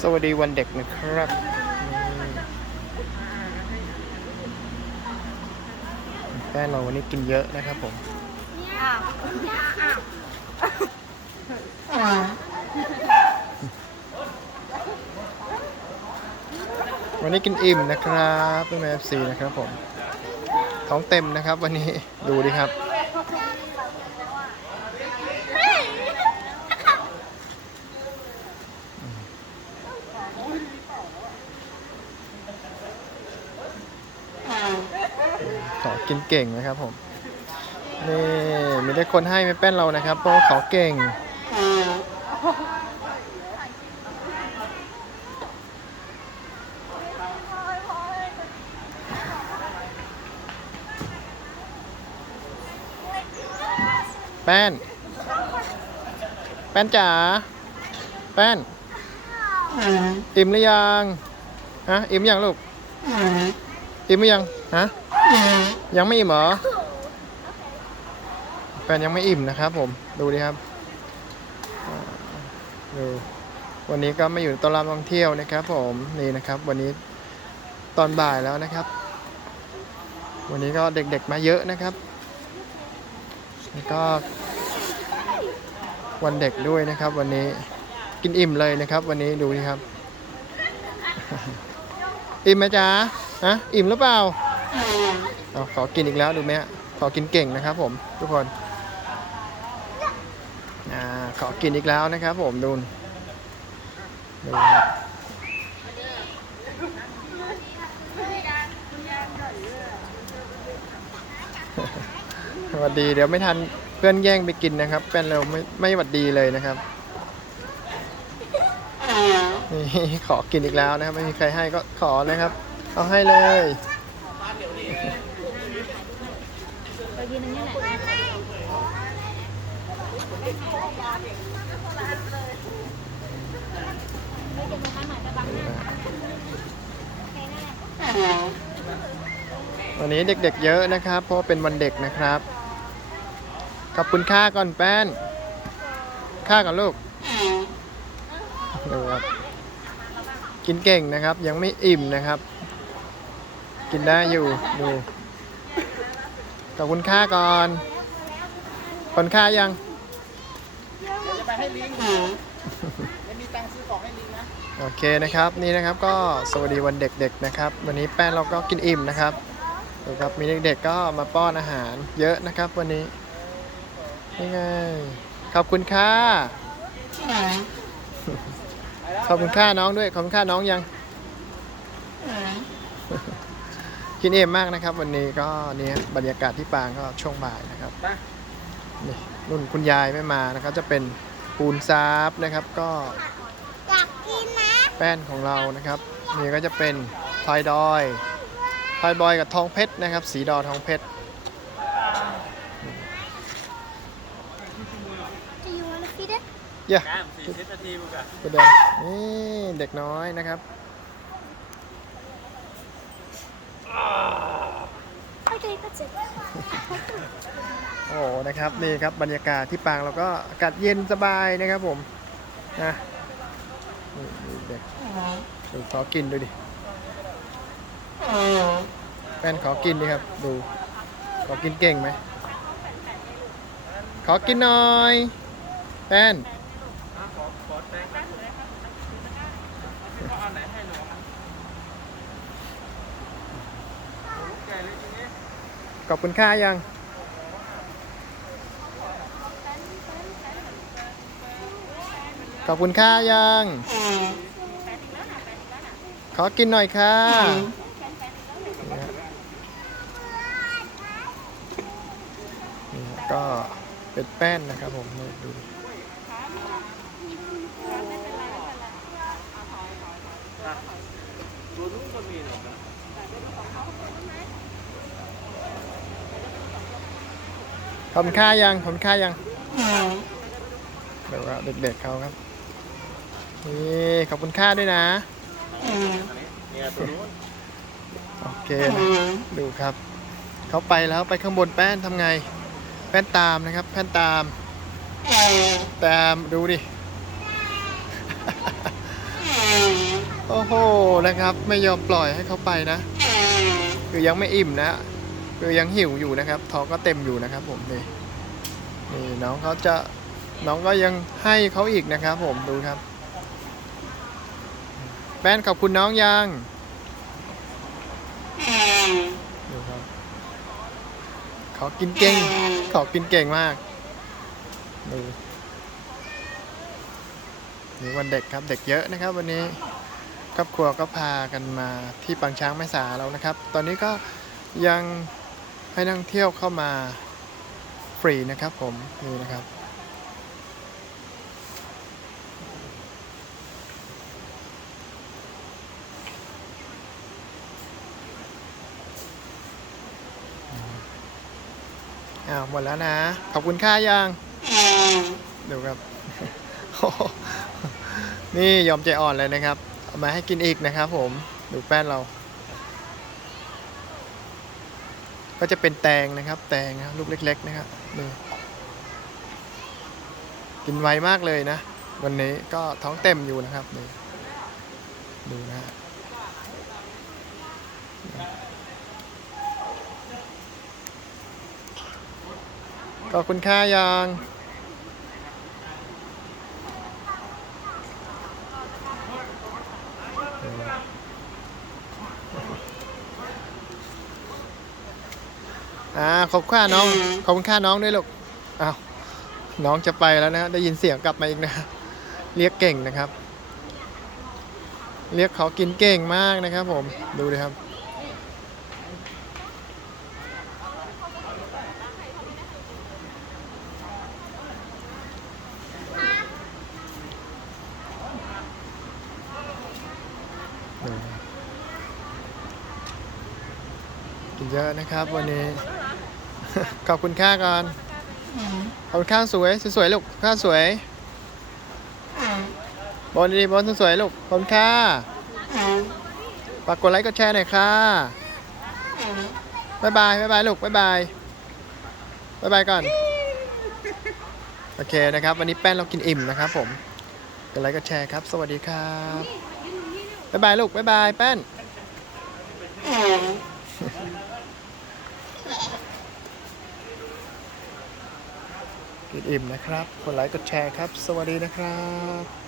สวัสดีวันเด็กนะครับแป้งเราวันนี้กินเยอะนะครับผมวันนี้กินอิ่มนะครับเป็นเอฟซีนะครับผม ท้องเต็มนะครับวันนี้ดูดิครับ กินเก่งนะครับผมนี่มีได้คนให้ไม่แป้นเรานะครับเพราะว่าขอเก่งแป้น แป้นจ๋า แป้น อิ่มหรือยัง ฮะ อิ่มยังลูก อิ่มหรือยัง ฮะยังไม่อิ่มเหรอแฟนยังไม่อิ่มนะครับผมดูดิครับดูวันนี้ก็มาอยู่ตอนรามท่องเที่ยวนะครับ ผมนี่นะครับ วันนี้ตอนบ่ายแล้วนะครับ วันนี้ก็เด็กๆมาเยอะนะครับแล้วก็วันเด็กด้วยนะครับ วันนี้กินอิ่มเลยนะครับ วันนี้ดูดิครับ อิ่มไหมจ๊ะฮะอิ่มหรือเปล่า เอาขอกินอีกแล้วดูไหมขอกินเก่งนะครับ ผมทุกคนอ่าขอกินอีกแล้วนะครับ ผมดูดูสวัสดีเดี๋ยวไม่ทันเพื่อนแย่งไปกินนะครับเป็นเราไม่ไม่หวัดดีเลยนะครับนี่ขอกินอีกแล้วนะครับ ไม่มีใครให้ก็ขอนะครับ เอาให้เลย ไปกินอันนี้แหละไม่กินตรงนั้นหน่อยจะบังหน้าโอเคนั่นแหละ วันนี้เด็กๆเยอะนะครับ เพราะเป็นวันเด็กนะครับ ขอบคุณค่าก่อนแป้น ค่าก่อนลูกดูครับกินเก่งนะครับ ยังไม่อิ่มนะครับ กินได้อยู่ดูขอบคุณค่าก่อนคนค่ายัง ไปให้ลิงไม่มีตังค์ซื้อของให้ลิงนะ โอเคนะครับนี่นะครับก็สวัสดีวันเด็กๆนะครับ วันนี้แป้นเราก็กินอิ่มนะครับดูครับมีเด็กๆก็มาป้อนอาหารเยอะนะครับ วันนี้นี่ไงขอบคุณค่าขอบคุณค่าน้องด้วยขอบคุณค่าน้องยัง กินเอ็มมากนะครับ วันนี้ก็เนี่ยบรรยากาศที่ปางก็ช่วงบ่ายนะครับไปนี่นุ่นคุณยายไม่มานะครับจะเป็น ปูนซาบนะครับก็อยากกินนะแป้นของเรานะครับนี่ก็จะเป็นพลอยดอยพลอยบอยกับทองเพชรนะครับ สีดอทองเพชรจะอยู่วันละฟีดเด้ เย้ยแก้มสี่สิบนาทีมึงอะประเด็นนี่เด็กน้อยนะครับ โอเคก็เจ็บ โอ้โหนะครับนี่ครับบรรยากาศที่ปางเราก็อากาศเย็นสบายนะครับผมนะนี่เด็กดูขอกินดูดิแป้นขอกินดิครับดูขอกินเก่งไหมขอกินหน่อยแป้นขอบคุณค่ายัง ขอบคุณค่ายัง ขอกินหน่อยค่ะ นี่ฮะนี่ฮะก็เป็นแป้นนะครับผมนี่ดูดูนู้นก็มีหรอกนะขอบคุณค่ายังขอบคุณค่ายังเดี๋ยวว่าเด็กๆเขาครับ นี่ขอบคุณค่าด้วยนะ เนี่ยตัวนู้นโอเคนะดูครับ เขาไปแล้วไปข้างบนแป้นทำไง แป้นตามนะครับ แป้นตาม ตามดูดิ โอ้โหนะครับ ไม่ยอมปล่อยให้เขาไปนะ คือยังไม่อิ่มนะคือยังหิวอยู่นะครับ ท้องก็เต็มอยู่นะครับ ผมนี่นี่น้องเขาจะน้องก็ยังให้เขาอีกนะครับ ผมดูครับ แป้นขอบคุณน้องยังดูครับเขากินเก่งเขากินเก่งมากดูนี่วันเด็กครับเด็กเยอะนะครับ วันนี้ครอบครัวก็พากันมาที่ปางช้างแม่สาแล้วนะครับ ตอนนี้ก็ยังให้นักท่องเที่ยวเข้ามาฟรีนะครับผมนี่นะครับ อ้าวหมดแล้วนะ ขอบคุณค่ายังดูครับ นี่ยอมใจอ่อนเลยนะครับเอามาให้กินอีกนะครับผม ดูแป้นเรา ก็จะเป็นแตงนะครับ แตงนะลูกเล็ก ๆ นะครับนี่กินไวมากเลยนะ วันนี้ก็ท้องเต็มอยู่นะครับนี่ดูนะฮะข อบคุณค่ายังอ่าขอบคุณค่าน้อง ขอบคุณค่าน้องด้วยลูกอ้าวน้องจะไปแล้วนะ ได้ยินเสียงกลับมาอีกนะ เรียกเก่งนะครับ เรียกเขากินเก่งมากนะครับผม ดูเลยครับ ดูนะครับ กินเยอะนะครับวันนี้ ขอบคุณค่าก่อน ขอบคุณค่าสวยสวยๆลูกค่าสวย บอลดีๆบอลสวยๆลูกขอบคุณค่าฝากกดไลค์กดแชร์หน่อยค่ะบ๊ายบายบ๊ายบายลูกบ๊ายบายบ๊ายบายก่อน โอเคนะครับ วันนี้แป้นเรากินอิ่มนะครับผมกดไลค์กดแชร์ครับ สวัสดีครับ บ๊ายบายลูกบ๊ายบายแป้นกินอิ่มนะครับกดไลค์กดแชร์ครับ สวัสดีนะครับ